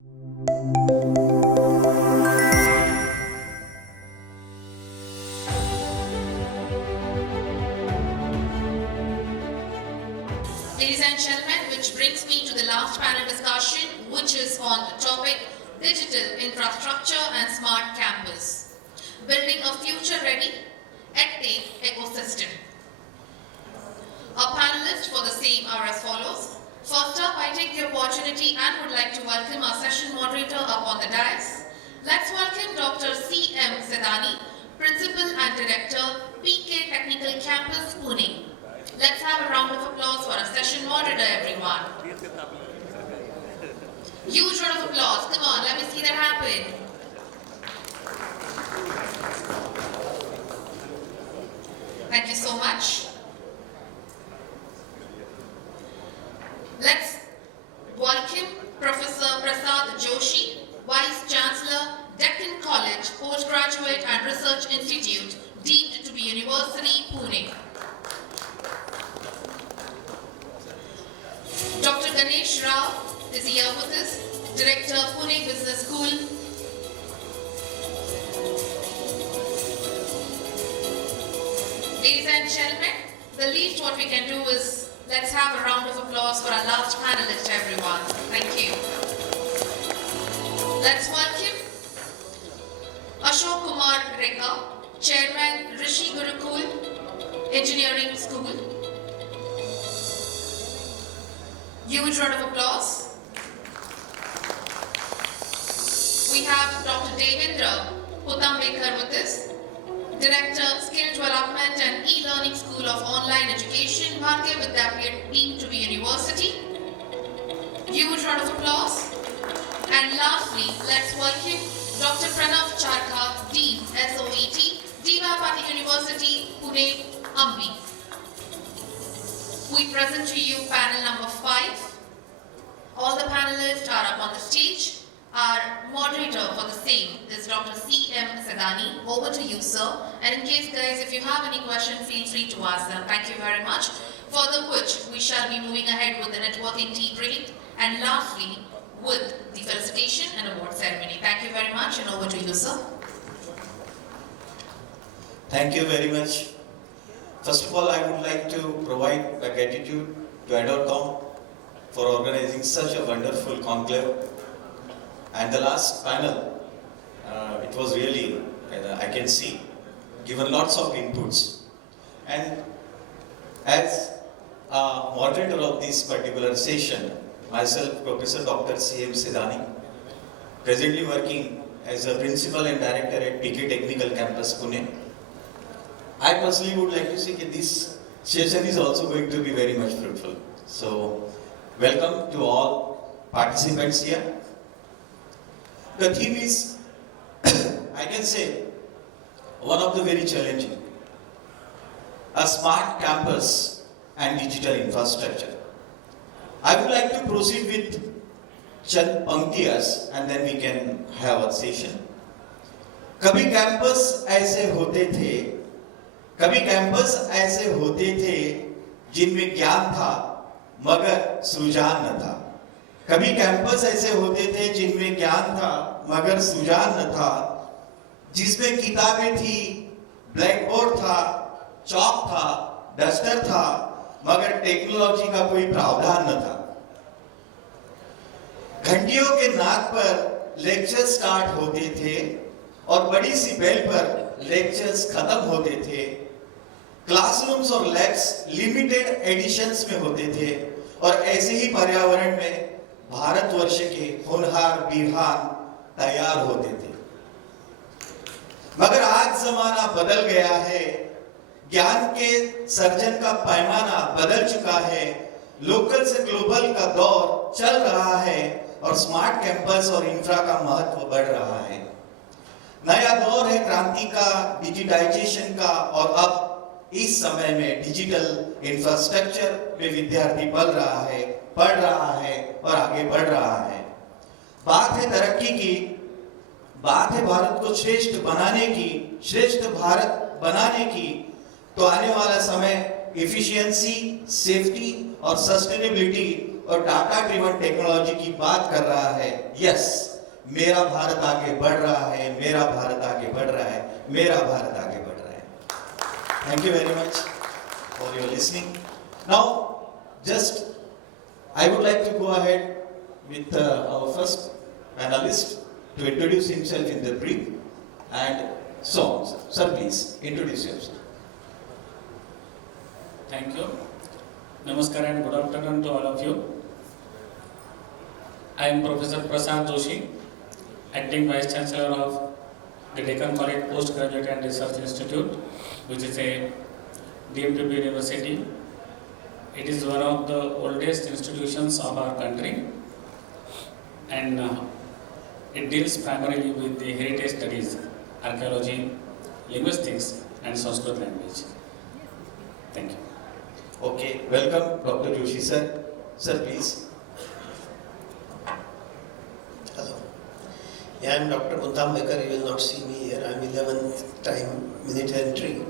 Ladies and gentlemen, which brings me to the last panel discussion, which is on the topic Digital Infrastructure and Smart Campus, Building a Future-Ready EdTech Ecosystem. Our panelists for the same are as follows. First up, I take the opportunity and would like to welcome our session moderator up on the dais. Let's welcome Dr. C.M. Sedani, Principal and Director, PK Technical Campus, Pune. Let's have a round of applause for our session moderator, everyone. Huge round of applause. Come on, let me see that happen. Thank you so much. Let's welcome Professor Prasad Joshi, Vice Chancellor, Deccan College, Postgraduate and Research Institute, deemed to be University, Pune. Dr. Ganesh Rao is here with us, Director, Pune Business School. Ladies and gentlemen, the least what we can do is let's have a round of applause for our last panelist, everyone. Thank you. Let's welcome Ashok Kumar Reka, Chairman, Rishi Gurukul Engineering School. Huge round of applause. We have Dr. Devendra Puntambekar with us, Director, Skill Development and E-Learning School of Online Education, Bharatiya Vidyapeeth, deemed to be University. Huge round of applause. And lastly, let's welcome Dr. Pranav Charkha, Dean, SOET, Patil University, Pune, Ambi. We present to you panel number 5. All the panelists are up on the stage. Our moderator for the same is Dr. C.M. Sedani. Over to you, sir. And in case, guys, if you have any questions, feel free to ask them. Thank you very much. Further which, we shall be moving ahead with the networking tea break. And lastly, with the felicitation and award ceremony. Thank you very much, and over to you, sir. Thank you very much. First of all, I would like to provide a gratitude to ArdorComm for organizing such a wonderful conclave. And the last panel, it was really, I can see, given lots of inputs. And as a moderator of this particular session, myself, Professor Dr. C.M. Sedani, presently working as a Principal and Director at PK Technical Campus, Pune. I personally would like to say that this session is also going to be very much fruitful. So, welcome to all participants here. The theme is, I can say, one of the very challenging. A smart campus and digital infrastructure. I would like to proceed with Chand Panktiyas and then we can have a session. कभी campus ऐसे होते थे जिनमें ज्ञान था मगर सृजन न था. कभी कैंपस ऐसे होते थे जिनमें ज्ञान था मगर सृजन न था, जिसमें किताबें थी, ब्लैक बोर्ड था, चॉक था, डस्टर था, मगर टेक्नोलॉजी का कोई प्रावधान न था. घंटियों के नाक पर लेक्चर स्टार्ट होते थे और बड़ी सी बेल पर लेक्चर्स खत्म होते थे. क्लासरूम्स और लैब्स लिमिटेड एडिशंस में होते थे और ऐसे ही पर्यावरण में भारतवर्ष के होनहार विद्वान तैयार होते थे. मगर आज जमाना बदल गया है. ज्ञान के सर्जन का पैमाना बदल चुका है. लोकल से ग्लोबल का दौर चल रहा है और स्मार्ट कैंपस और इंफ्रा का महत्व बढ़ रहा है. नया दौर है क्रांति का, डिजिटाइजेशन का, और अब इस समय में डिजिटल इंफ्रास्ट्रक्चर पे विद्यार्थी पढ़ रहा है और आगे बढ़ रहा है. बात है तरक्की की, बात है भारत को श्रेष्ठ भारत बनाने की. तो आने वाला समय एफिशिएंसी, सेफ्टी और सस्टेनेबिलिटी और डाटा ड्रिवन टेक्नोलॉजी की बात कर रहा है, यस, मेरा भारत आगे बढ़ रहा है, मेरा भारत आगे बढ़ रहा है, मेरा भारत आगे बढ़ रहा है. Thank you very much for your listening. Now, just I would like to go ahead with our first panelist to introduce himself in the brief and so on. Sir, please introduce yourself. Thank you. Namaskar and good afternoon to all of you. I am Professor Prasad Joshi, Acting Vice Chancellor of the Deccan College Postgraduate and Research Institute, which is a DMTB university. It is one of the oldest institutions of our country, and it deals primarily with the heritage studies, archaeology, linguistics, and Sanskrit language. Thank you. Okay, welcome Dr. Joshi sir. Sir, please. Hello. Yeah, I am Dr. Puntambekar. You will not see me here. I am 11th time minute entry.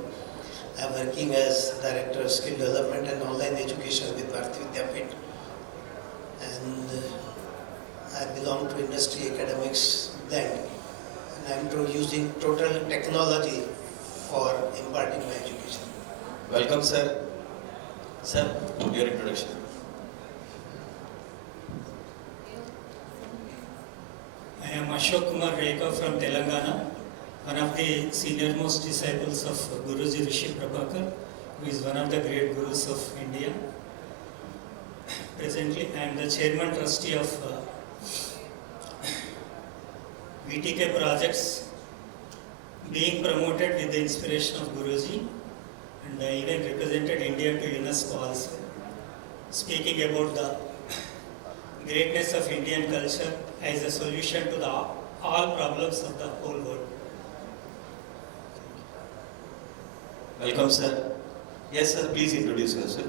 I am working as Director of Skill Development and Online Education with Bharati Vidyapit. And I belong to industry academics blend. And I am using total technology for imparting my education. Welcome sir. Sir, your introduction. I am Ashok Kumar Reka from Telangana, one of the senior most disciples of Guruji Rishi, who is one of the great gurus of India. Presently, I am the chairman trustee of VTK projects being promoted with the inspiration of Guruji, and I even represented India to UNESCO also, speaking about the greatness of Indian culture as a solution to all problems of the whole world. Welcome sir. Yes sir, please introduce yourself.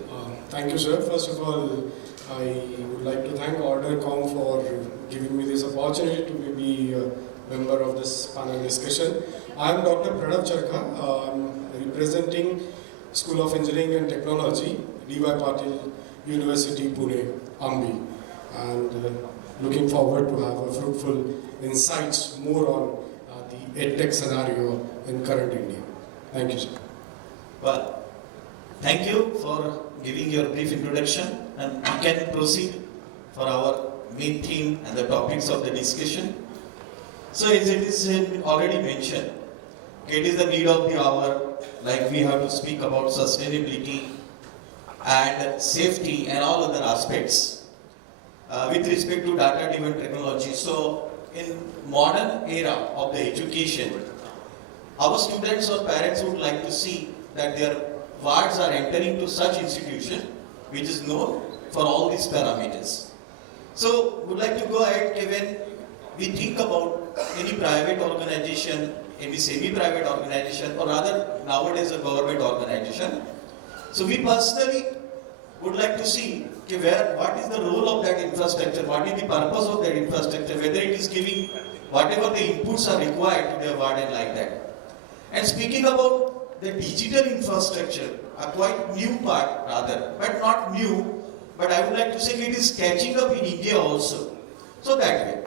Thank you, sir. First of all, I would like to thank ArdorComm for giving me this opportunity to be a member of this panel discussion. I am Dr. Pranav Charkha. I am representing School of Engineering and Technology, Patil University, Pune, Ambi, and looking forward to have a fruitful insights more on the EdTech scenario in current India. Thank you, sir. Well, thank you for giving your brief introduction, and we can proceed for our main theme and the topics of the discussion. So as it is already mentioned, it is the need of the hour, like we have to speak about sustainability and safety and all other aspects with respect to data-driven technology. So in modern era of the education, our students or parents would like to see that their wards are entering to such institution which is known for all these parameters. So would like to go ahead, when we think about any private organization, any semi-private organization, or rather nowadays a government organization. So we personally would like to see what is the role of that infrastructure, what is the purpose of that infrastructure, whether it is giving whatever the inputs are required to their ward and like that. And speaking about the digital infrastructure, a quite new part rather, but not new, but I would like to say it is catching up in India also. So that way.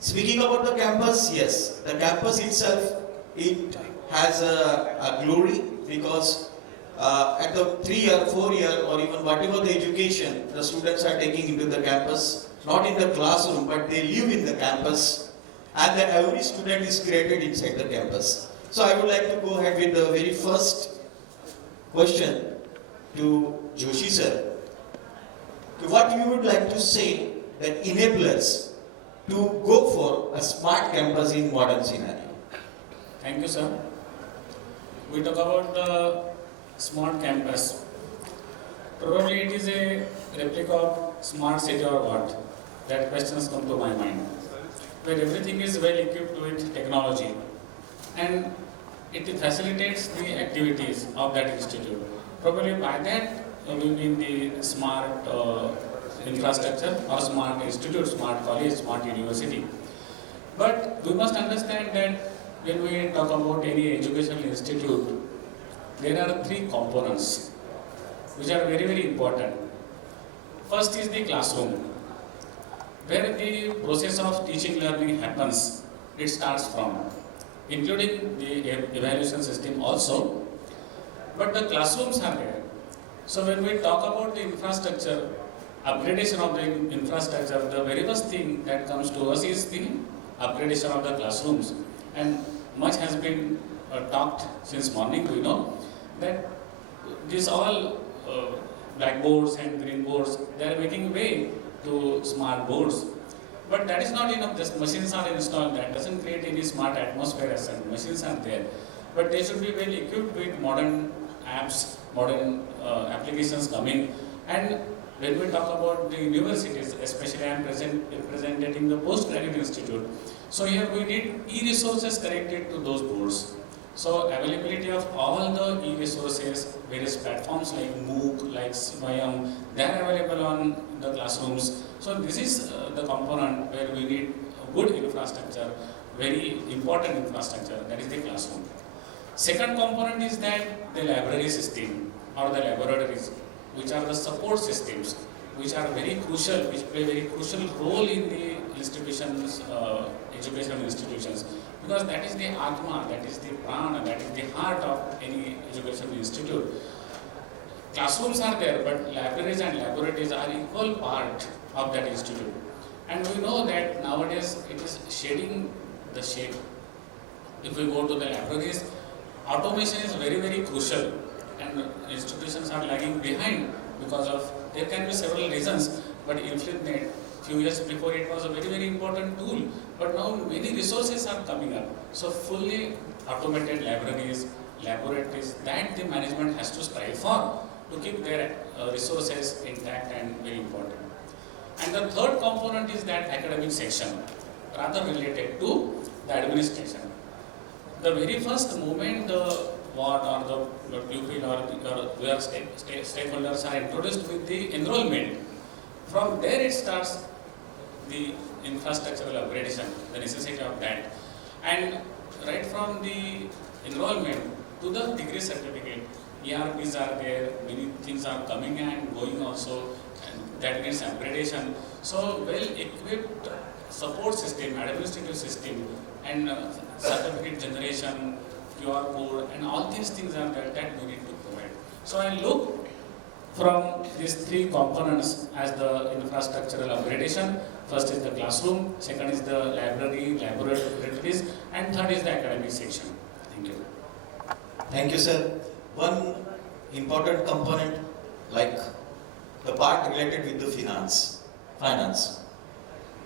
Speaking about the campus, yes, the campus itself, it has a glory because at the 3-year, 4-year or even whatever the education the students are taking into the campus, not in the classroom, but they live in the campus, and that every student is created inside the campus. So I would like to go ahead with the very first question to Joshi sir. What you would like to say that enablers to go for a smart campus in modern scenario? Thank you, sir. We talk about the smart campus. Probably it is a replica of smart city or what? That questions come to my mind. Where everything is well equipped with technology and it facilitates the activities of that institute. Probably by that we mean the smart infrastructure or smart institute, smart college, smart university. But we must understand that when we talk about any educational institute, there are 3 components which are very, very important. First is the classroom, where the process of teaching learning happens. It starts from, including the evaluation system also, but the classrooms are there. So when we talk about the infrastructure, upgradation of the infrastructure, the very first thing that comes to us is the upgradation of the classrooms. And much has been talked since morning. We know that these all blackboards and green boards, they are making way to smart boards. But that is not enough. Just machines are installed. That doesn't create any smart atmosphere as such. Machines are there, but they should be well equipped with modern apps, modern applications coming. And when we talk about the universities, especially I am representing the postgraduate institute. So here we need e-resources connected to those boards. So availability of all the e-resources, various platforms like MOOC, like Swayam, they are available on the classrooms. So this is the component where we need a good infrastructure, very important infrastructure, that is the classroom. Second component is that the library system or the laboratories, which are the support systems, which are very crucial, which play a very crucial role in the institutions, educational institutions. Because that is the Atma, that is the Prana, that is the heart of any educational institute. Classrooms are there, but libraries and laboratories are equal part of that institute. And we know that nowadays it is shedding the shape. If we go to the libraries, automation is very, very crucial, and institutions are lagging behind because of, there can be several reasons, but InfluNet, few years before it was a very, very important tool, but now many resources are coming up. So fully automated libraries, laboratories, that the management has to strive for to keep their resources intact and very important. And the third component is that academic section, rather related to the administration. The very first moment the ward or the pupil or where stakeholders are introduced with the enrollment, from there it starts the infrastructural upgradation, the necessity of that. And right from the enrollment to the degree certificate, ERPs are there, many things are coming and going also, and that needs upgradation. So well-equipped support system, administrative system, and certificate generation, QR code, and all these things are there that we need to provide. So I look from these three components as the infrastructural upgradation. First is the classroom, second is the library, laboratories, and third is the academic section. Thank you. Thank you, sir. One important component, like the part related with the finance.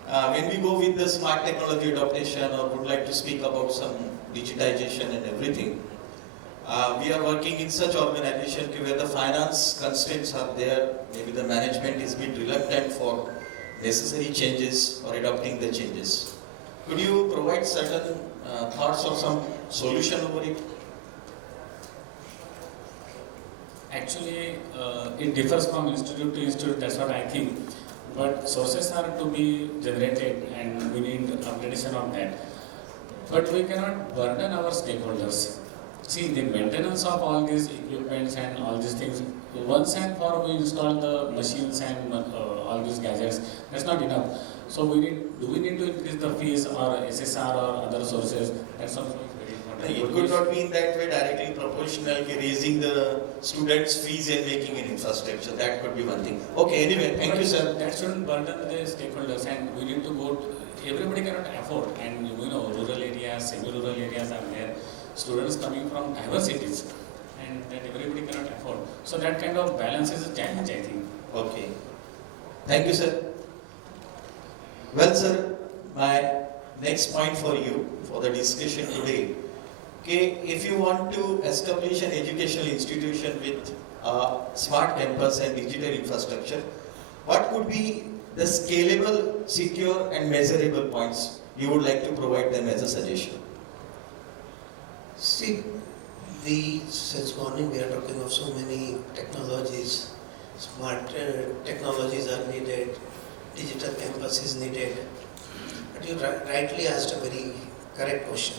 When we go with the smart technology adaptation or would like to speak about some digitization and everything, we are working in such organization where the finance constraints are there, maybe the management is a bit reluctant for necessary changes or adopting the changes. Could you provide certain thoughts or some solution over it? Actually, it differs from institute to institute, that's what I think. But sources are to be generated and we need upgradation of that. But we cannot burden our stakeholders. See, the maintenance of all these equipments and all these things, once and for we install the machines and all these gadgets, that's not enough. So do we need to increase the fees or SSR or other sources? That's also very important. It could not be in that way directly proportional, raising the students' fees and making an infrastructure. That could be one thing. Okay, anyway, thank you, sir. That shouldn't burden the stakeholders, and we need to go to, everybody cannot afford, and rural areas, semi-rural areas are there, students coming from diversities, and that everybody cannot afford. So that kind of balance is a challenge, I think. Okay. Thank you, sir. Well, sir, my next point for you, for the discussion today, okay, if you want to establish an educational institution with a smart campus and digital infrastructure, what could be the scalable, secure and measurable points you would like to provide them as a suggestion? See, since morning we are talking of so many technologies. Smart technologies are needed, digital campus is needed. But you rightly asked a very correct question.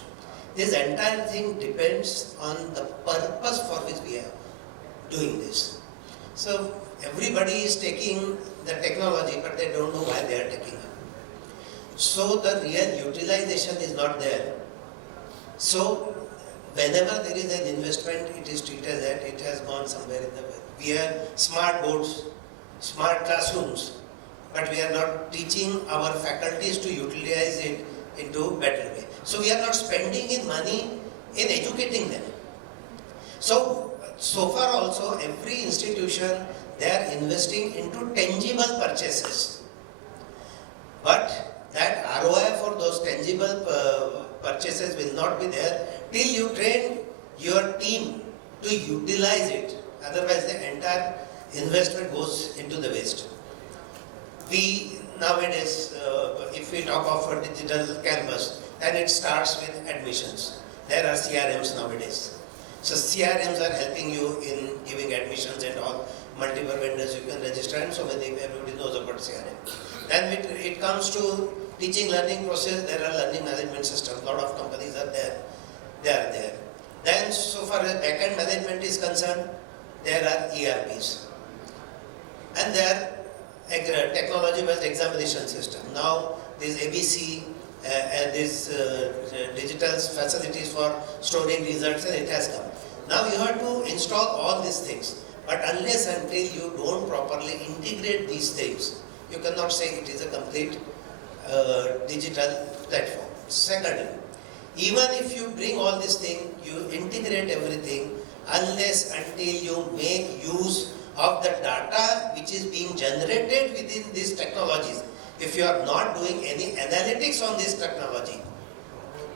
This entire thing depends on the purpose for which we are doing this. So everybody is taking the technology, but they don't know why they are taking up. So the real utilization is not there. So whenever there is an investment, it is treated that it has gone somewhere in the way. We have smart boards, smart classrooms, but we are not teaching our faculties to utilize it into better way. So we are not spending in money in educating them. So far also every institution, they are investing into tangible purchases. But that ROI for those tangible purchases will not be there till you train your team to utilize it. Otherwise the entire investment goes into the waste. We nowadays, if we talk of a digital campus, then it starts with admissions. There are CRMs nowadays. So CRMs are helping you in giving admissions and all. Multiple vendors you can register, and so many, everybody knows about CRM. Then it comes to teaching learning process, there are learning management systems. A lot of companies are there. They are there. Then so far as back-end management is concerned, there are ERPs. And there are technology-based examination system. Now this ABC and this digital facilities for storing results, and it has come. Now you have to install all these things. But unless until you don't properly integrate these things, you cannot say it is a complete digital platform. Secondly, even if you bring all these things, you integrate everything, unless until you make use of the data which is being generated within these technologies. If you are not doing any analytics on this technology,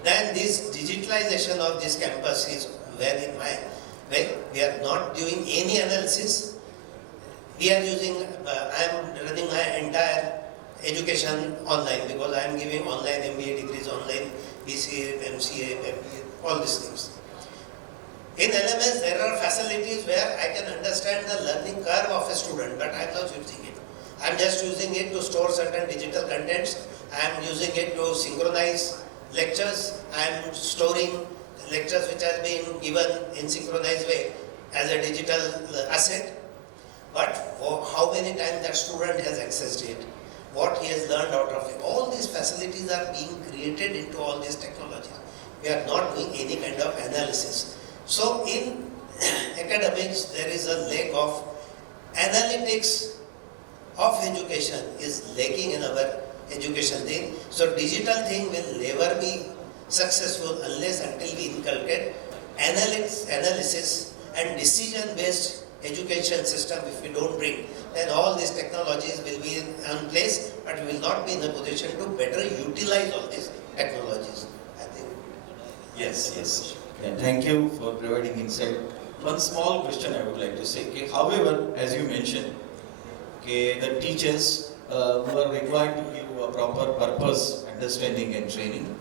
then this digitalization of this campus is very mine. We are not doing any analysis. We are using, I am running my entire education online because I am giving online MBA degrees, online BCA, MCA, MBA, all these things. In LMS, there are facilities where I can understand the learning curve of a student, but I am not using it. I am just using it to store certain digital contents. I am using it to synchronize lectures. I am storing lectures which have been given in synchronized way as a digital asset. But how many times that student has accessed it, what he has learned out of it, all these facilities are being created into all these technologies. We are not doing any kind of analysis. So in academics, there is a lack of analytics of education is lacking in our education thing. So digital thing will never be successful unless until we inculcate analysis and decision-based education system. If we don't bring, then all these technologies will be in place, but we will not be in a position to better utilize all these technologies, I think. Yes. Yeah, thank you for providing insight. One small question I would like to say. Okay, however, as you mentioned, okay, the teachers who are required to give a proper purpose, understanding and training,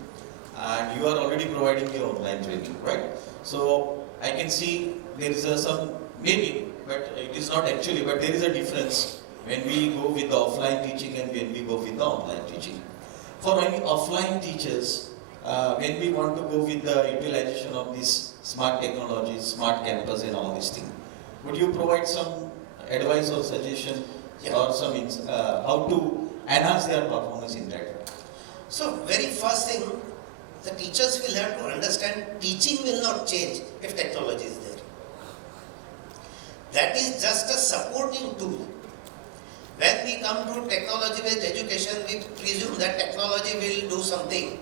and you are already providing the online training, right? So I can see there is some, maybe, but it is not actually, but there is a difference when we go with the offline teaching and when we go with the online teaching. For any offline teachers, when we want to go with the utilization of these smart technologies, smart campus and all these things, would you provide some advice or suggestion or some how to enhance their performance in that? So very first thing, the teachers will have to understand teaching will not change if technology is there. That is just a supporting tool. When we come to technology-based education, we presume that technology will do something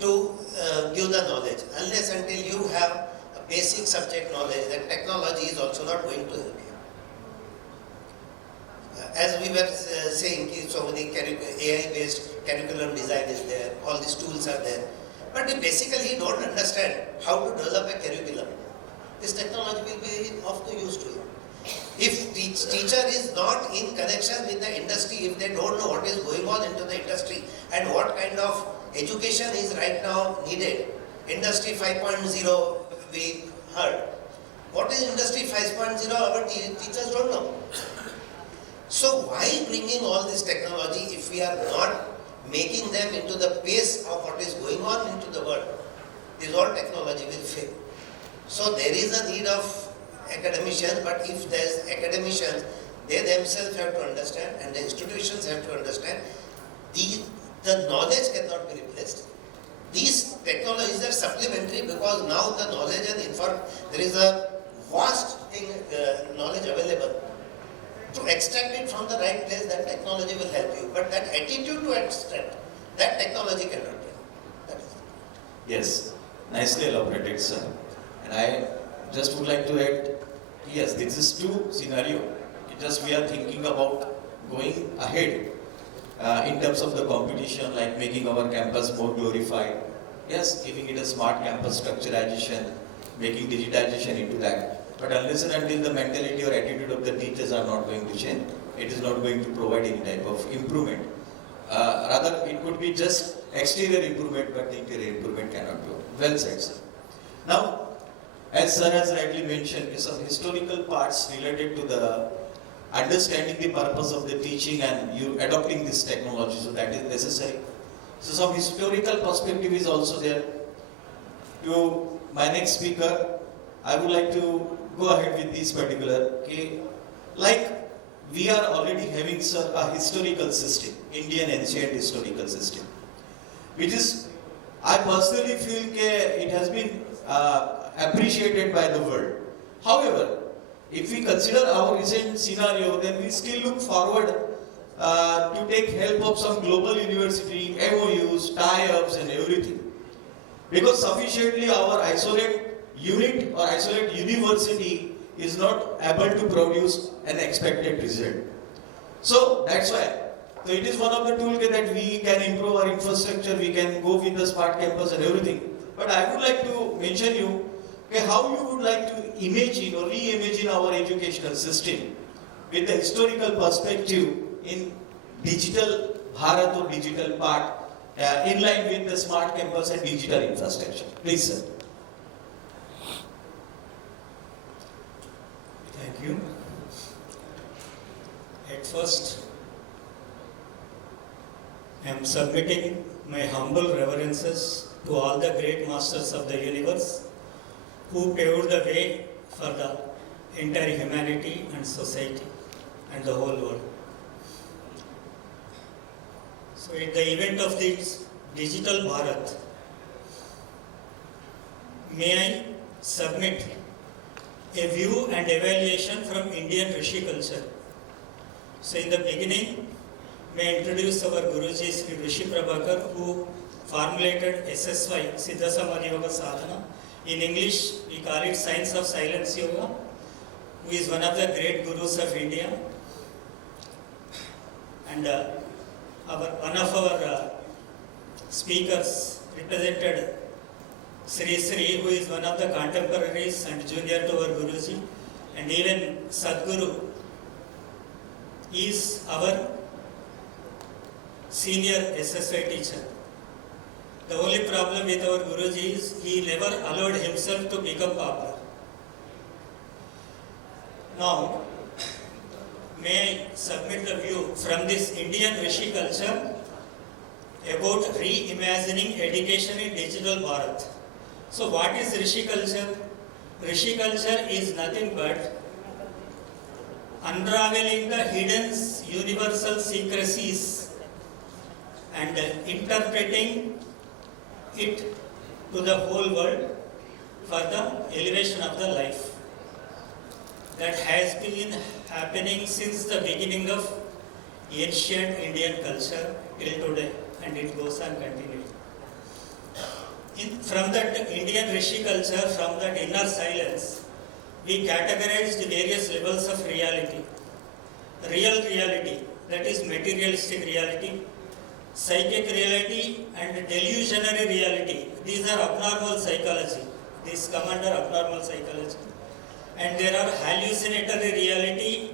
to give the knowledge. Unless until you have a basic subject knowledge, that technology is also not going to help you. As we were saying, so many AI-based curriculum design is there, all these tools are there. But they basically don't understand how to develop a curriculum. This technology will be of no use to you. If teacher is not in connection with the industry, if they don't know what is going on into the industry and what kind of education is right now needed, Industry 5.0 we heard. What is Industry 5.0? Our teachers don't know. So why bringing all this technology if we are not making them into the pace of what is going on into the world? This all technology will fail. So there is a need of academicians, but if there is academicians, they themselves have to understand and the institutions have to understand the knowledge cannot be replaced. These technologies are supplementary because now the knowledge and there is a vast knowledge available. To extract it from the right place, that technology will help you. But that attitude to extract, that technology cannot do. That is. Yes, nicely elaborated, sir. And I just would like to add, yes, this is two scenario. Just we are thinking about going ahead in terms of the competition, like making our campus more glorified. Yes, giving it a smart campus structurization, making digitization into that. But unless and until the mentality or attitude of the teachers are not going to change, it is not going to provide any type of improvement. Rather, it could be just exterior improvement, but the interior improvement cannot be. Well said, sir. Now, as sir has rightly mentioned, some historical parts related to the understanding the purpose of the teaching and you adopting this technology, so that is necessary. So some historical perspective is also there. To my next speaker, I would like to go ahead with this particular, okay, like we are already having, sir, a historical system, Indian ancient historical system, which is, I personally feel it has been appreciated by the world. However, if we consider our recent scenario, then we still look forward to take help of some global university, MOUs, tie-ups and everything. Because sufficiently our isolate unit or isolate university is not able to produce an expected result. So that's why. So it is one of the toolkit that we can improve our infrastructure, we can go with the smart campus and everything. But I would like to mention you, okay, how you would like to imagine or reimagine our educational system with the historical perspective in digital Bharat or digital part in line with the smart campus and digital infrastructure. Please, sir. Thank you. At first, I am submitting my humble reverences to all the great masters of the universe who paved the way for the entire humanity and society and the whole world. So at the event of this Digital Bharat, may I submit a view and evaluation from Indian Rishi culture. So in the beginning, may I introduce our Guruji Sri Rishi Prabhakar, who formulated SSY, Siddha Samadhi Yoga Sadhana. In English, we call it Science of Silence Yoga, who is one of the great gurus of India. And one of our speakers represented Sri Sri, who is one of the contemporaries and junior to our Guruji, and even Sadguru is our senior SSY teacher. The only problem with our Guruji is he never allowed himself to become popular. Now, may I submit the view from this Indian Rishi culture about reimagining education in digital Bharat. So what is Rishi culture? Rishi culture is nothing but unraveling the hidden universal secrecies and interpreting it to the whole world for the elevation of the life. That has been happening since the beginning of ancient Indian culture till today, and it goes on continuing. From that Indian Rishi culture, from that inner silence, we categorized various levels of reality. Real reality, that is materialistic reality, psychic reality and delusionary reality. These are abnormal psychology. These come under abnormal psychology. And there are hallucinatory reality,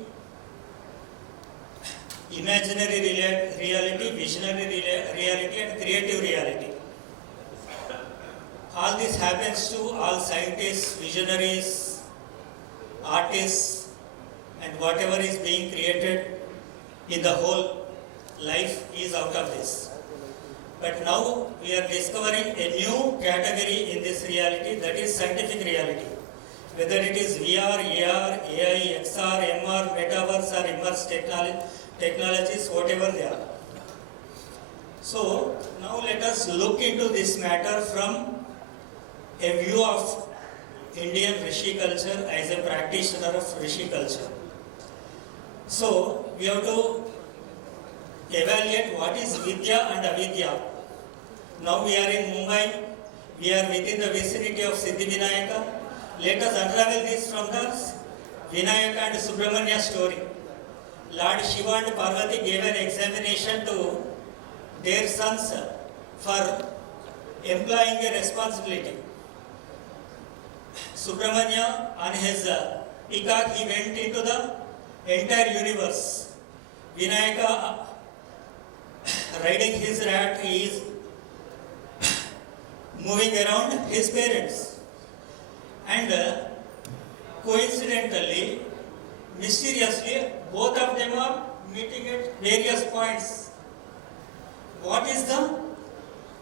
imaginary reality, visionary reality and creative reality. All this happens to all scientists, visionaries, artists, and whatever is being created in the whole life is out of this. But now we are discovering a new category in this reality, that is scientific reality, whether it is VR, AR, AI, XR, MR, Metaverse or immersive technologies, whatever they are. So now let us look into this matter from a view of Indian Rishi culture as a practitioner of Rishi culture. So we have to evaluate what is Vidya and Avidya. Now we are in Mumbai, we are within the vicinity of Siddhi Vinayaka. Let us unravel this from the Vinayaka and Subramanya story. Lord Shiva and Parvati gave an examination to their sons for employing a responsibility. Subramanya on his peacock, he went into the entire universe. Vinayaka riding his rat, he is moving around his parents. And coincidentally, mysteriously, both of them are meeting at various points. What is the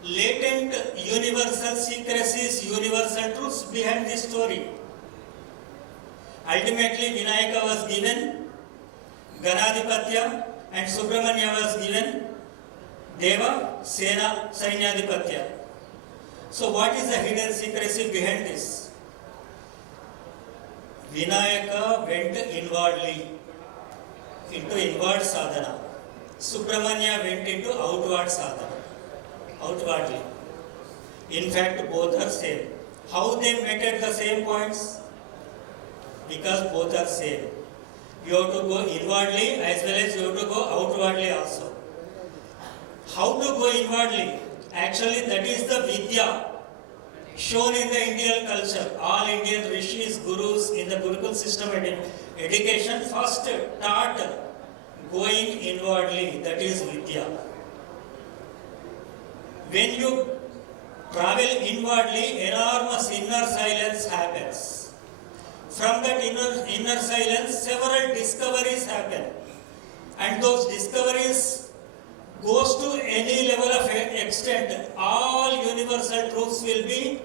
latent universal secrecies, universal truths behind this story? Ultimately, Vinayaka was given Ganadipatya and Subramanya was given Deva Sena Sainyadipatya. So what is the hidden secrecy behind this? Vinayaka went inwardly into inward sadhana. Subramanya went into outward sadhana, outwardly. In fact, both are same. How they met at the same points? Because both are same. You have to go inwardly as well as you have to go outwardly also. How to go inwardly? Actually, that is the Vidya shown in the Indian culture. All Indian rishis, gurus in the Gurukul system education first taught going inwardly, that is Vidya. When you travel inwardly, enormous inner silence happens. From that inner silence, several discoveries happen. And those discoveries goes to any level of extent. All universal truths will be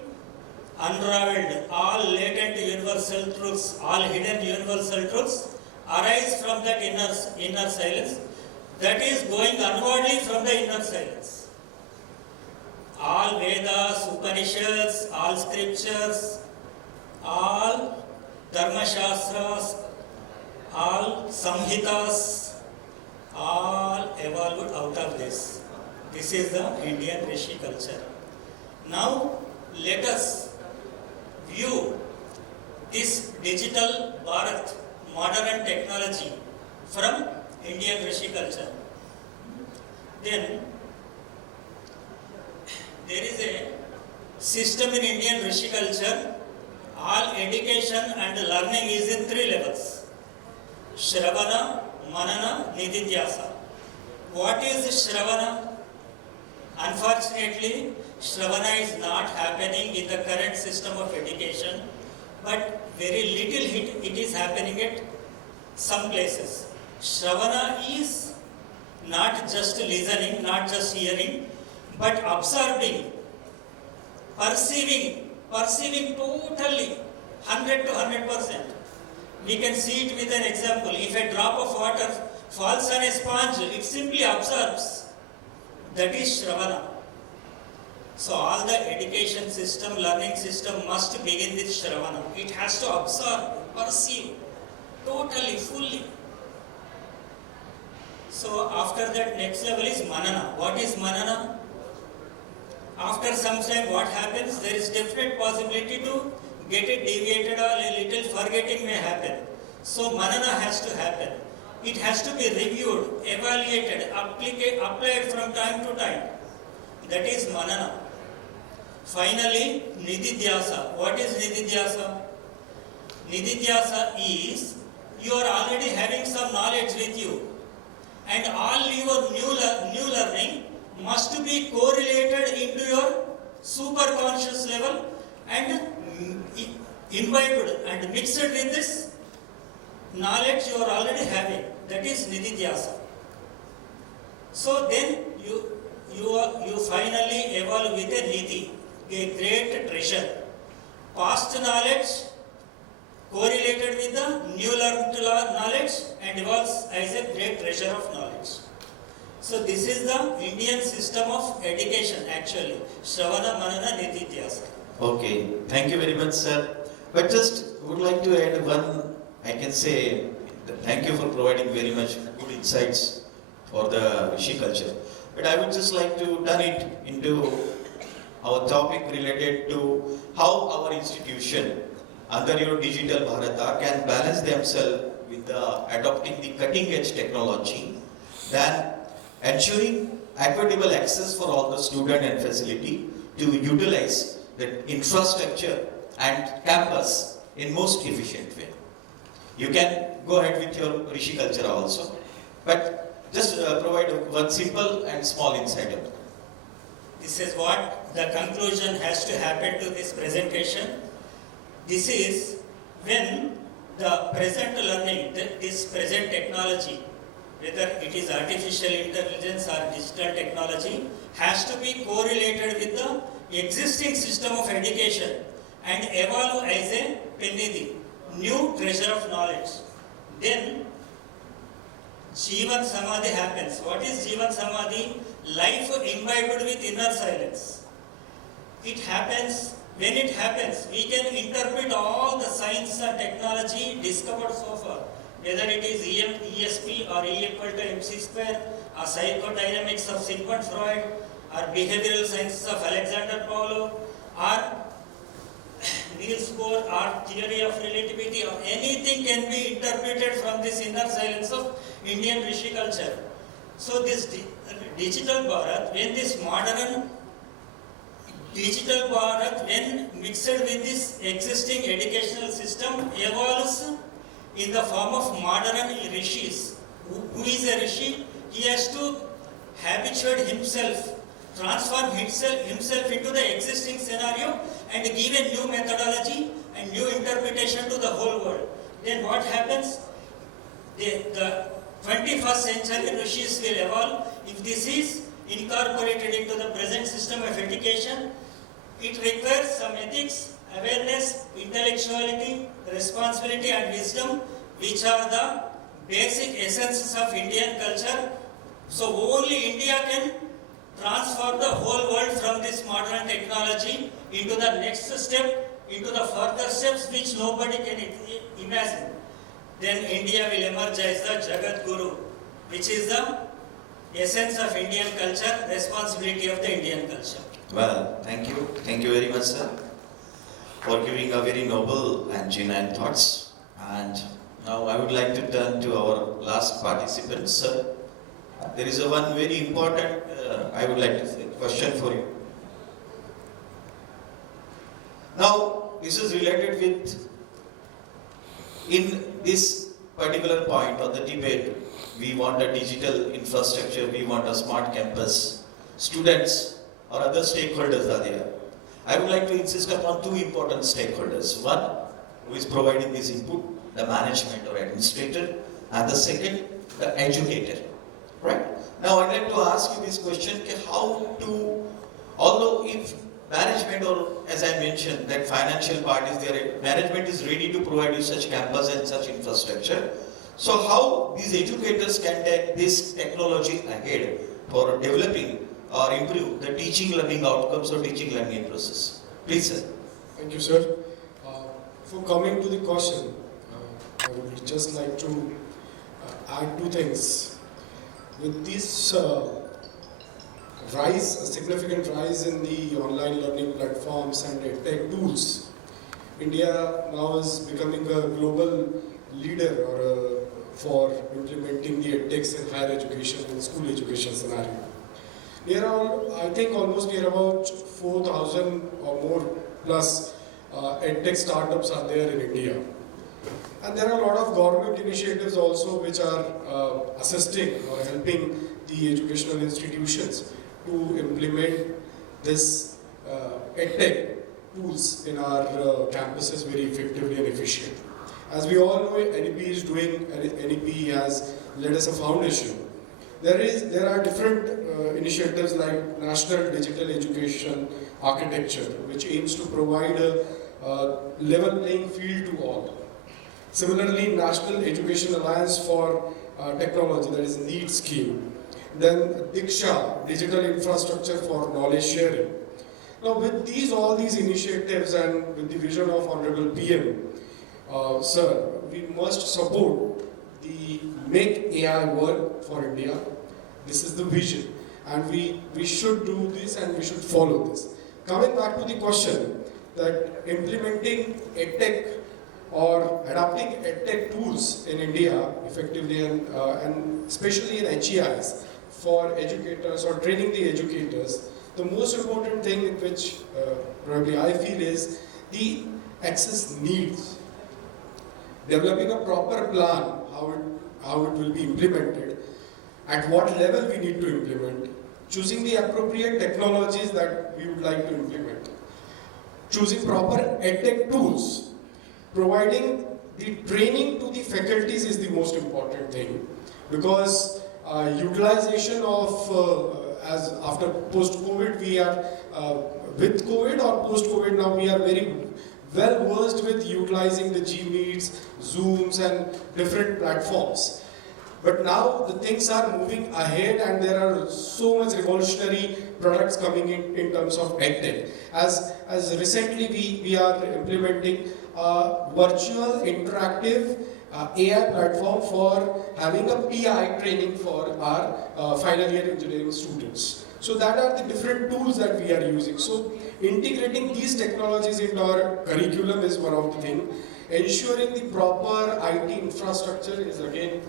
unraveled. All latent universal truths, all hidden universal truths arise from that inner silence. That is going onwardly from the inner silence. All Vedas, Upanishads, all scriptures, all Dharma Shastras, all Samhitas, all evolved out of this. This is the Indian Rishi culture. Now let us view this digital Bharat, modern technology from Indian Rishi culture. Then there is a system in Indian Rishi culture. All education and learning is in 3 levels. Shravana, Manana, Nididhyasa. What is Shravana? Unfortunately, Shravana is not happening in the current system of education, but very little it is happening at some places. Shravana is not just listening, not just hearing, but observing, perceiving totally, 100 to 100%. We can see it with an example. If a drop of water falls on a sponge, it simply absorbs. That is Shravana. So all the education system, learning system must begin with Shravana. It has to absorb, perceive, totally, fully. So after that, next level is Manana. What is Manana? After some time, what happens? There is definite possibility to get it deviated or a little forgetting may happen. So Manana has to happen. It has to be reviewed, evaluated, applied from time to time. That is Manana. Finally, Nididhyasa. What is Nididhyasa? Nididhyasa is you are already having some knowledge with you, and all your new learning must be correlated into your superconscious level and imbibed and mixed with this knowledge you are already having. That is Nididhyasa. So then you finally evolve with a Nidhi, a great treasure. Past knowledge correlated with the new learned knowledge and evolves as a great treasure of knowledge. So this is the Indian system of education actually. Shravana Manana Nitithyasa. Okay, thank you very much, sir. But just would like to add one, I can say, thank you for providing very much good insights for the Rishi culture. But I would just like to turn it into our topic related to how our institution under your Digital Bharata can balance themselves with adopting the cutting edge technology, then ensuring equitable access for all the student and facility to utilize the infrastructure and campus in most efficient way. You can go ahead with your Rishi culture also, but just provide one simple and small insight of it. This is what the conclusion has to happen to this presentation. This is when the present learning, this present technology, whether it is artificial intelligence or digital technology, has to be correlated with the existing system of education and evolve as a Pennidhi, new treasure of knowledge. Then Jivan Samadhi happens. What is Jivan Samadhi? Life imbibed with inner silence. It happens, when it happens, we can interpret all the science and technology discovered so far, whether it is ESP or E equal to MC square, or psychodynamics of Sigmund Freud, or behavioral sciences of Alexander Pavlov, or Niels Bohr, or theory of relativity, or anything can be interpreted from this inner silence of Indian Rishi culture. So this digital Bharat, when this modern digital Bharat, when mixed with this existing educational system, evolves in the form of modern Rishis. Who is a Rishi? He has to habituate himself, transform himself into the existing scenario and give a new methodology and new interpretation to the whole world. Then what happens? The 21st century Rishis will evolve. If this is incorporated into the present system of education, it requires some ethics, awareness, intellectuality, responsibility and wisdom, which are the basic essences of Indian culture. So only India can transform the whole world from this modern technology into the next step, into the further steps which nobody can imagine. Then India will emerge as the Jagat Guru, which is the essence of Indian culture, responsibility of the Indian culture. Well, thank you. Thank you very much, sir, for giving a very noble and genuine thoughts. And now I would like to turn to our last participant, sir. There is one very important, I would like to say, question for you. Now, this is related with, in this particular point of the debate, we want a digital infrastructure, we want a smart campus. Students or other stakeholders are there. I would like to insist upon two important stakeholders. One, who is providing this input, the management or administrator, and the second, the educator. Right? Now I'd like to ask you this question, how to, although if management, or as I mentioned, that financial part is there, management is ready to provide you such campus and such infrastructure. So how these educators can take this technology ahead for developing or improve the teaching learning outcomes or teaching learning process? Please, sir. Thank you, sir. For coming to the question, I would just like to add two things. With this significant rise in the online learning platforms and EdTech tools, India now is becoming a global leader for implementing the EdTechs in higher education and school education scenario. I think almost near about 4,000 or more plus EdTech startups are there in India. And there are a lot of government initiatives also which are assisting or helping the educational institutions to implement this EdTech tools in our campuses very effectively and efficiently. As we all know, NEP has led us a foundation. There are different initiatives like National Digital Education Architecture, which aims to provide a level playing field to all. Similarly, National Education Alliance for Technology, that is NEET scheme. Then Diksha, Digital Infrastructure for Knowledge Sharing. Now with all these initiatives and with the vision of Honorable PM, sir, we must support the Make AI Work for India. This is the vision, and we should do this and we should follow this. Coming back to the question that implementing EdTech or adopting EdTech tools in India effectively and especially in HEIs for educators or training the educators, the most important thing which probably I feel is the access needs. Developing a proper plan, how it will be implemented, at what level we need to implement, choosing the appropriate technologies that we would like to implement, choosing proper EdTech tools, providing the training to the faculties is the most important thing, because utilization of as after post-COVID, we are with COVID or post-COVID now, we are very well versed with utilizing the G-Meets, Zooms and different platforms. But now the things are moving ahead and there are so much revolutionary products coming in terms of EdTech. As recently we are implementing a virtual interactive AI platform for having a PI training for our final year engineering students. So that are the different tools that we are using. So integrating these technologies into our curriculum is one of the things. Ensuring the proper IT infrastructure is again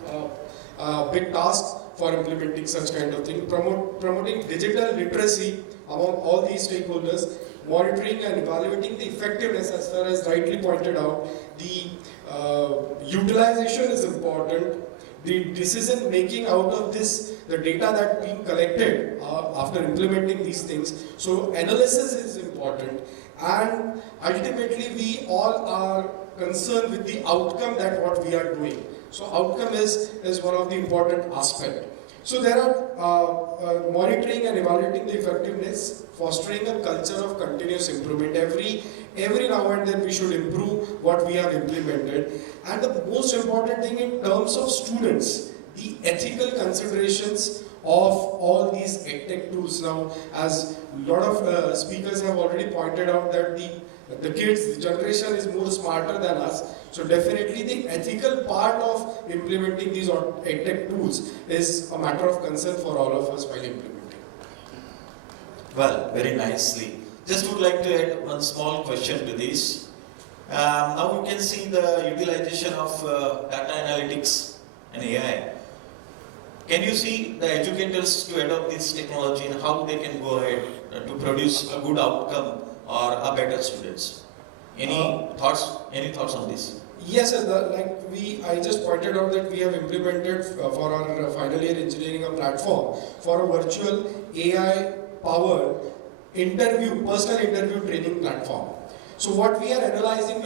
a big task for implementing such kind of thing. Promoting digital literacy among all these stakeholders, monitoring and evaluating the effectiveness, as far as rightly pointed out, the utilization is important. The decision making out of this, the data that being collected after implementing these things. So analysis is important, and ultimately we all are concerned with the outcome that what we are doing. So outcome is one of the important aspects. So there are monitoring and evaluating the effectiveness, fostering a culture of continuous improvement. Every now and then we should improve what we have implemented. And the most important thing in terms of students, the ethical considerations of all these EdTech tools. Now, as a lot of speakers have already pointed out that the kids, the generation is more smarter than us. So definitely the ethical part of implementing these EdTech tools is a matter of concern for all of us while implementing. Well, very nicely. Just would like to add one small question to this. Now you can see the utilization of data analytics and AI. Can you see the educators to adopt this technology and how they can go ahead to produce a good outcome or a better students? Any thoughts on this? Yes, I just pointed out that we have implemented for our final year engineering a platform for a virtual AI-powered personal interview training platform. So what we are analyzing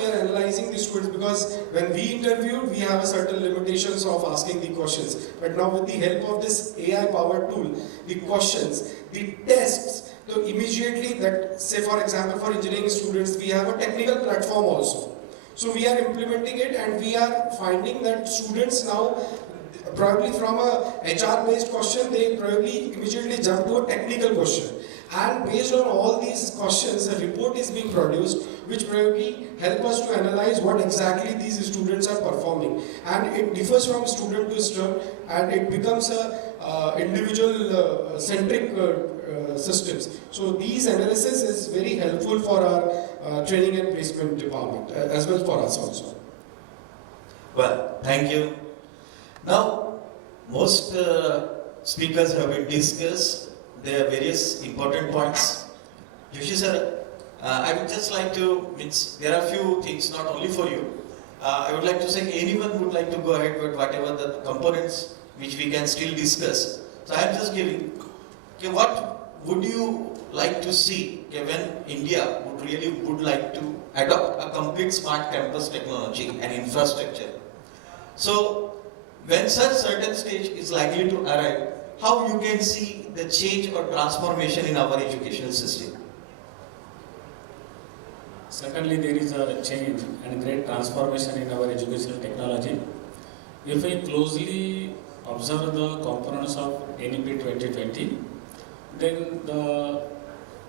the students, because when we interviewed, we have a certain limitations of asking the questions. But now with the help of this AI-powered tool, the questions, the tests, so immediately that, say for example, for engineering students, we have a technical platform also. So we are implementing it and we are finding that students now, probably from a HR-based question, they probably immediately jump to a technical question. And based on all these questions, a report is being produced, which probably help us to analyze what exactly these students are performing. And it differs from student to student, and it becomes a individual centric systems. So these analysis is very helpful for our training and placement department, as well for us also. Well, thank you. Now, most speakers have been discussed. There are various important points. Joshi sir, I would just like to, there are few things not only for you. I would like to say anyone would like to go ahead with whatever the components which we can still discuss. So I am just giving, what would you like to see when India would like to adopt a complete smart campus technology and infrastructure? So when such certain stage is likely to arrive, how you can see the change or transformation in our educational system? Certainly there is a change and great transformation in our educational technology. If we closely observe the components of NEP 2020, then the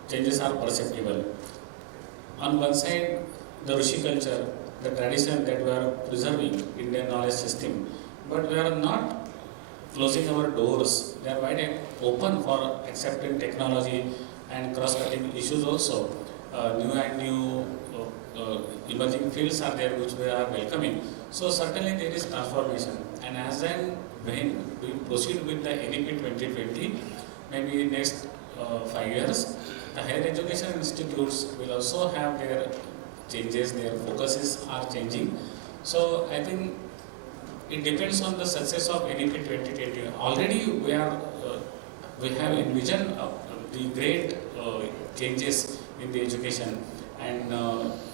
changes are perceptible. On one side, the Rishi culture, the tradition that we are preserving, Indian knowledge system, but we are not closing our doors. They are wide open for accepting technology and cross-cutting issues also. New emerging fields are there which we are welcoming. So certainly there is transformation. And as and when we proceed with the NEP 2020, maybe next 5 years, the higher education institutes will also have their changes, their focuses are changing. So I think it depends on the success of NEP 2020. Already we have envisioned the great changes in the education, and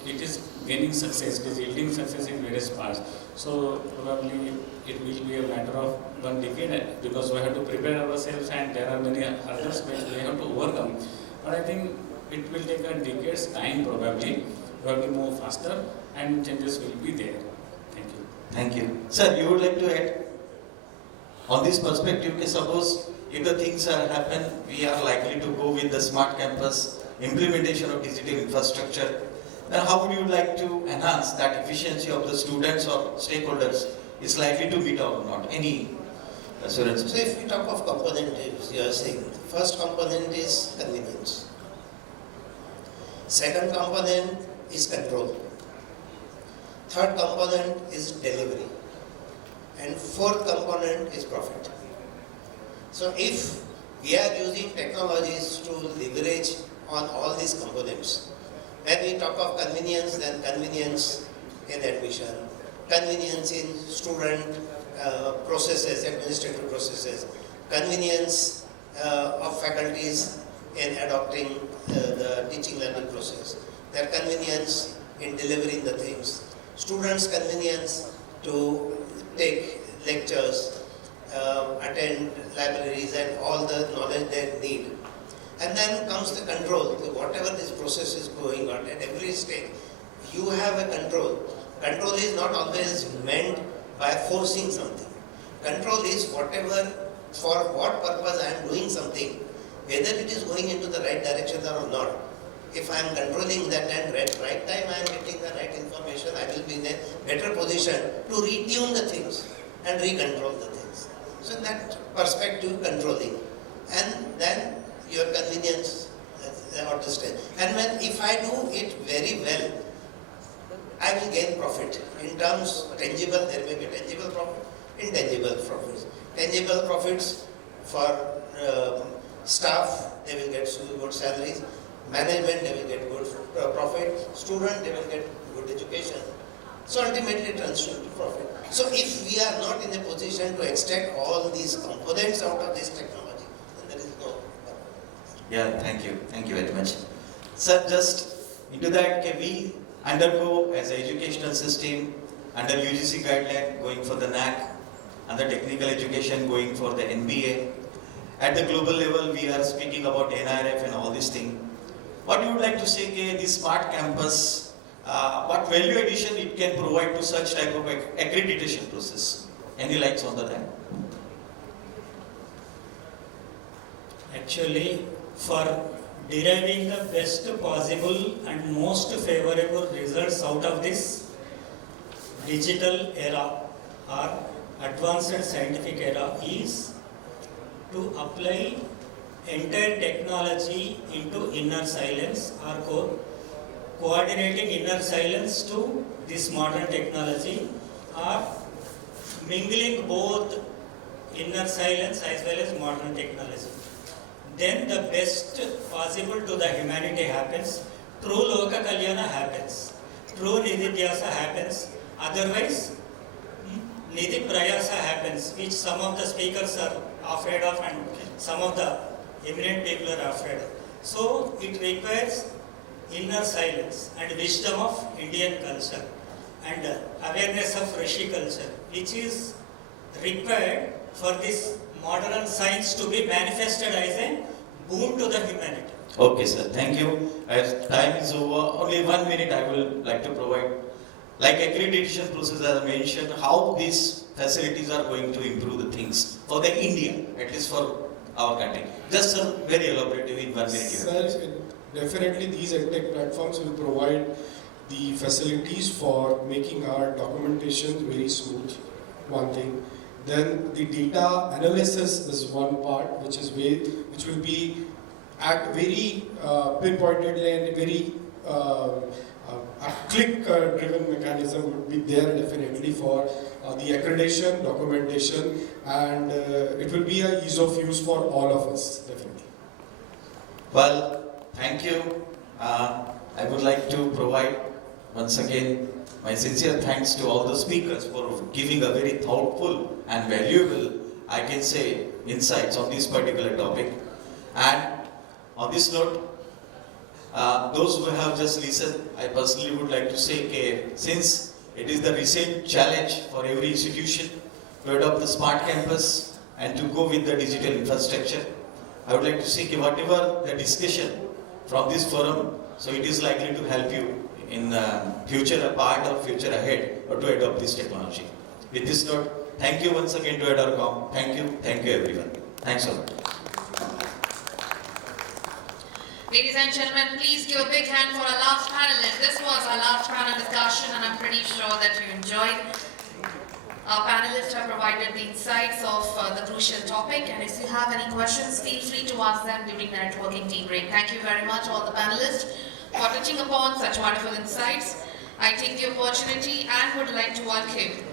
it is gaining success, it is yielding success in various parts. So probably it will be a matter of 1 decade, because we have to prepare ourselves and there are many others which we have to overcome. But I think it will take a decade's time probably. We have to move faster and changes will be there. Thank you. Thank you. Sir, you would like to add on this perspective, suppose if the things are happen, we are likely to go with the smart campus, implementation of digital infrastructure, then how would you like to enhance that efficiency of the students or stakeholders is likely to meet or not? Any assurance? So if we talk of components, you are saying, the first component is convenience. Second component is control. Third component is delivery. And fourth component is profit. So if we are using technologies to leverage on all these components, when we talk of convenience, then convenience in admission, convenience in student processes, administrative processes, convenience of faculties in adopting the teaching learning process, their convenience in delivering the things, students' convenience to take lectures, attend libraries and all the knowledge they need. And then comes the control. So whatever this process is going on at every stage, you have a control. Control is not always meant by forcing something. Control is whatever, for what purpose I am doing something, whether it is going into the right direction or not. If I am controlling that and at right time I am getting the right information, I will be in a better position to retune the things and recontrol the things. So that perspective controlling. And then your convenience or the stage. And when if I do it very well, I will gain profit. In terms tangible, there may be tangible profit, intangible profits. Tangible profits for staff, they will get good salaries. Management, they will get good profit. Student, they will get good education. So ultimately it turns to profit. So if we are not in a position to extract all these components out of this technology, then there is no purpose. Yeah, thank you. Thank you very much. Sir, just into that, can we undergo as an educational system under UGC guideline going for the NAC, under technical education going for the NBA. At the global level, we are speaking about NRF and all these things. What you would like to say, this smart campus, what value addition it can provide to such type of accreditation process? Any lights on that? Actually, for deriving the best possible and most favorable results out of this digital era or advanced scientific era is to apply entire technology into inner silence or coordinating inner silence to this modern technology or mingling both inner silence as well as modern technology. Then the best possible to the humanity happens, true Loka Kalyana happens, true Nididhyasa happens, otherwise Nidhi Prayasa happens, which some of the speakers are afraid of and some of the eminent people are afraid of. So it requires inner silence and wisdom of Indian culture and awareness of Rishi culture, which is required for this modern science to be manifested as a boon to the humanity. Okay, sir. Thank you. As time is over, only 1 minute I will like to provide. Like accreditation process, as I mentioned, how these facilities are going to improve the things for the India, at least for our country. Just very elaborative in 1 minute. Sir, definitely these EdTech platforms will provide the facilities for making our documentation very smooth, one thing. Then the data analysis is one part which will be at very pinpointedly and very a click-driven mechanism would be there definitely for the accreditation, documentation, and it will be a ease of use for all of us, definitely. Well, thank you. I would like to provide once again my sincere thanks to all the speakers for giving a very thoughtful and valuable, I can say, insights on this particular topic. And on this note, those who have just listened, I personally would like to say that since it is the recent challenge for every institution to adopt the smart campus and to go with the digital infrastructure, I would like to say that whatever the discussion from this forum, so it is likely to help you in future part or future ahead or to adopt this technology. With this note, thank you once again to ArdorComm. Thank you everyone. Thanks a lot. Ladies and gentlemen, please give a big hand for our last panelist. This was our last panel discussion and I'm pretty sure that you enjoyed. Our panelists have provided the insights of the crucial topic, and if you have any questions, feel free to ask them during the networking tea break. Thank you very much all the panelists for touching upon such wonderful insights. I take the opportunity and would like to welcome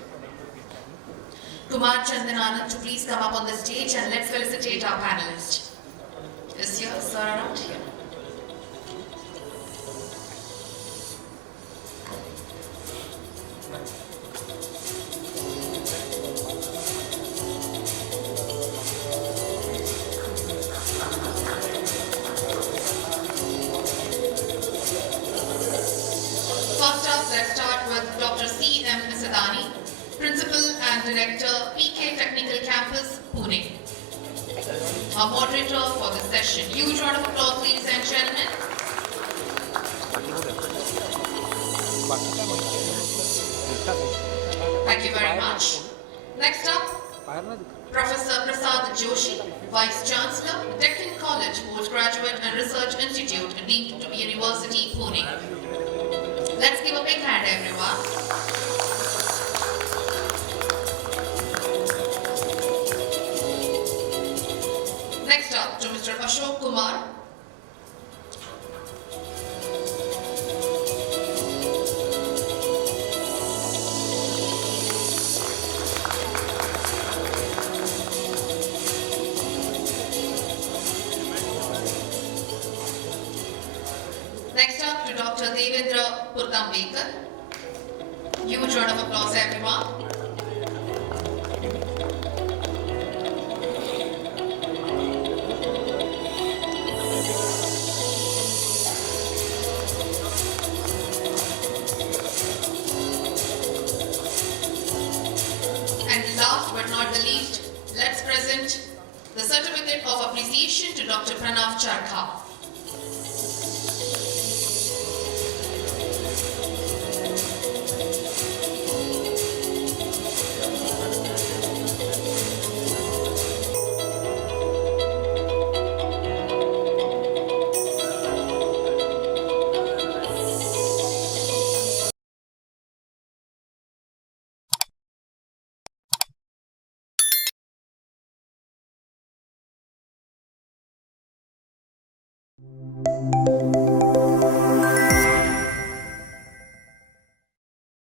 Kumar to please come up on the stage and let's felicitate our panelists. Is here, sir, around here? First up, let's start with Dr. C.M. Sedani, Principal and Director, PK Technical Campus, Pune. Our moderator for this session. Huge round of applause, ladies and gentlemen. Thank you very much. Next up, Professor Prasad Joshi, Vice Chancellor, Deccan College Postgraduate and Research Institute, Deemed to University, Pune. Let's give a big hand, everyone. Next up to Mr. Ashok Kumar. Next up to Dr. Devendra Puntambekar. Huge round of applause, everyone. And last but not the least, let's present the certificate of appreciation to Dr. Pranav Charkha.